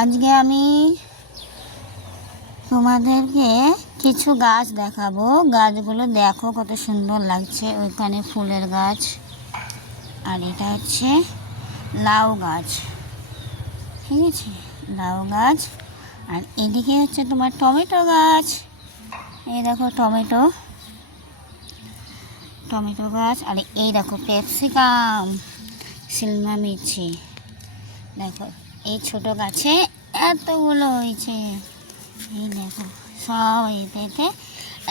আজকে আমি তোমাদেরকে কিছু গাছ দেখাবো। গাছগুলো দেখো কত সুন্দর লাগছে। ওইখানে ফুলের গাছ, আর এটা হচ্ছে লাউ গাছ, ঠিক আছে, লাউ গাছ। আর এদিকে হচ্ছে তোমার টমেটো গাছ। এই দেখো টমেটো গাছ। আর এই দেখো ক্যাপসিকাম, শিমলা মির্চি। দেখো এই ছোট গাছে এতগুলো হয়েছে। এই দেখো সব এতে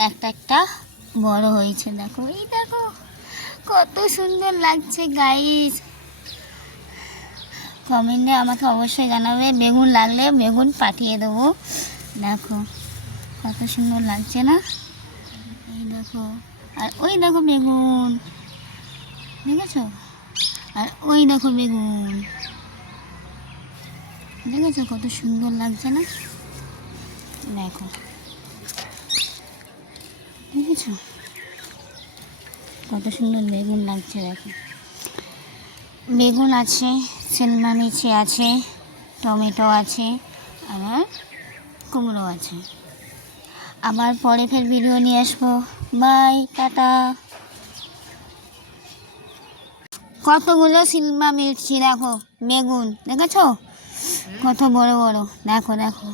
একটা একটা বড় হয়েছে। দেখো এই দেখো কত সুন্দর লাগছে গাইস। কমেন্টে আমাকে অবশ্যই জানাবে, বেগুন লাগলে বেগুন পাঠিয়ে দেবো। দেখো কত সুন্দর লাগছে না? এই দেখো, আর ওই দেখো বেগুন, দেখেছো? আর ওই দেখো বেগুন, দেখেছো কত সুন্দর লাগছে না? দেখো, দেখেছো কত সুন্দর বেগুন লাগছে। দেখো বেগুন আছে, শিমলা মির্চি আছে, টমেটো আছে, আবার কুমড়ো আছে। আবার পরে ফের ভিডিও নিয়ে আসবো। Bye, tata. কতগুলো শিমলা মির্চি, দেখো বেগুন, দেখেছো কত বড় বড়। দেখো দেখো।